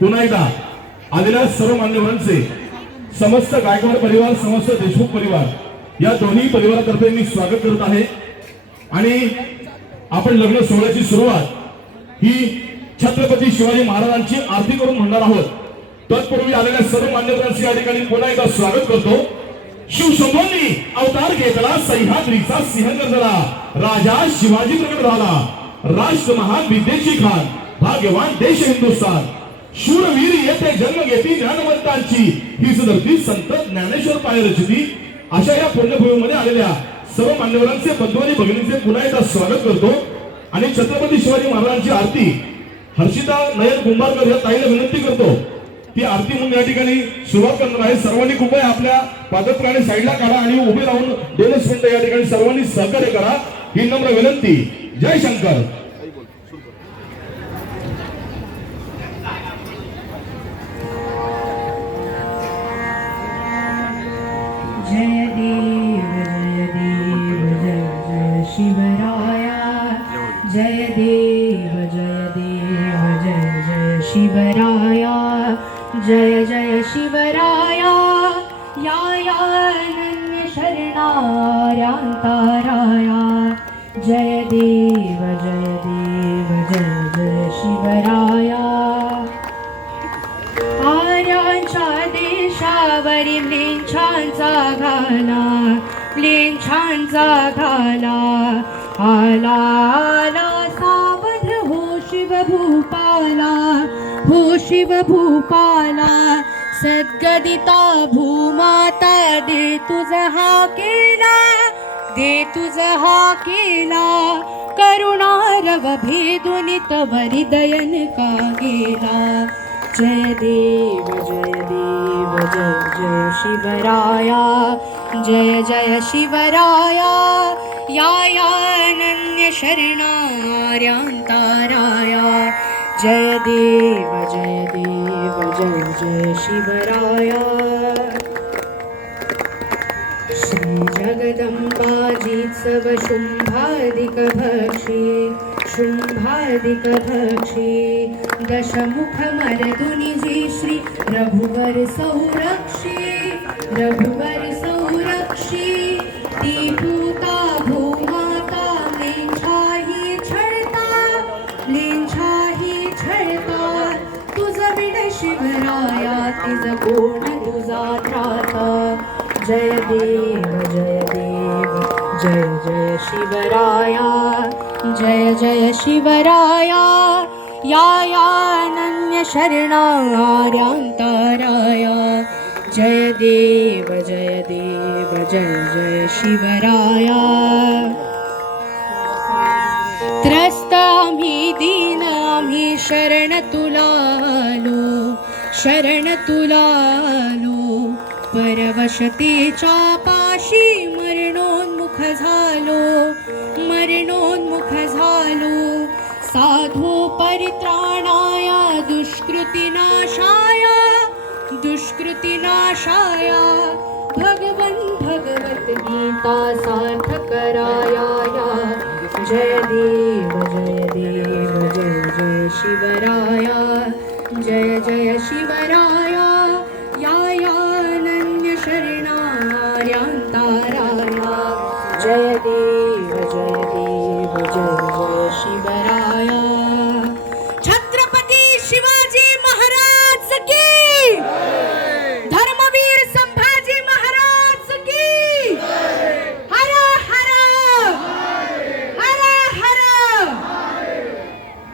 पुन्हा एकदा आलेल्या सर्व मान्यवरांचे समस्त गायकवाड परिवार समस्त देशमुख परिवार या दोन्ही परिवारातर्फे मी स्वागत करत आहे. आणि आपण लग्न सोहळ्याची सुरुवात ही छत्रपती शिवाजी महाराजांची आरती करून म्हणणार आहोत. तत्पूर्वी आलेल्या सर्व मान्यवरांचे या ठिकाणी पुन्हा एकदा स्वागत करतो. शिवशंभोनी अवतार घेतला सह्याद्रीचा सिंह झाला राजा शिवाजी प्रकट झाला. राष्ट्र महान विद्येची खान भाग्यवान देश हिंदुस्थान शूरवीर येथे जन्म घेते ज्ञानवंतांची. ही सुधरती संत ज्ञानेश्वर पाय रचती अशा या पुण्यभूमीमध्ये आलेल्या सर्व मान्यवरांचे बंधू आणि पुन्हा एकदा स्वागत करतो. आणि छत्रपती शिवाजी महाराजांची आरती हर्षिता नयन कुंभारकर या ताईला विनंती करतो ती आरती म्हणून या ठिकाणी सुरुवात करणार आहे. सर्वांनी कृपया आपल्या पादत्राने साईडला काढा आणि उभे राहून दोनच मिनिटं या ठिकाणी सर्वांनी सहकार्य करा. ही नम्र विनंती. जय शंकर. जय देव जय देव जय जय शिवराया जय देव जय देव जय जय शिवराया जय जय शिवराया या या लेंछांचा घाला लेंछांचा घाला. आला आला सावध हो शिव भूपाला हो शिव भूपाला. सद्गदिता भूमाता दे तुझ हा केला दे तुझ हा केला. करुणारव भेदुनित वरिदयन का गेला. जय देव जय जय जय शिवराया जय जय शिवराया या या अनन्य शरणार्यांताराया। जय देव जय देव जय जय शिवराया। श्री जगदम्बाजीत्सव शुम्भादिकभक्षी शुम्भादिकभक्षी दशमुखमरदुनिजी श्री रघुवर संरक्षी रघुवर संरक्षी ती भूता भूमाता लेंछाही छळता लेंछाही छळता तुझ विड शिवराया तिज कोण तुझा त्राता? जय देव जय देव जय जय शिवराया जय जय शिवराया या या जय देव जय देव जय जय शिवराय। त्रस्त आम्ही शरण तुलालो शरण तुलालो परवशतेच्या पाशी मरणोन्मुख झालो। साधू परित्राणाय दुष्कृतिनाशाय दुष्कृतिनाशाय। भगवन् भगवत गीता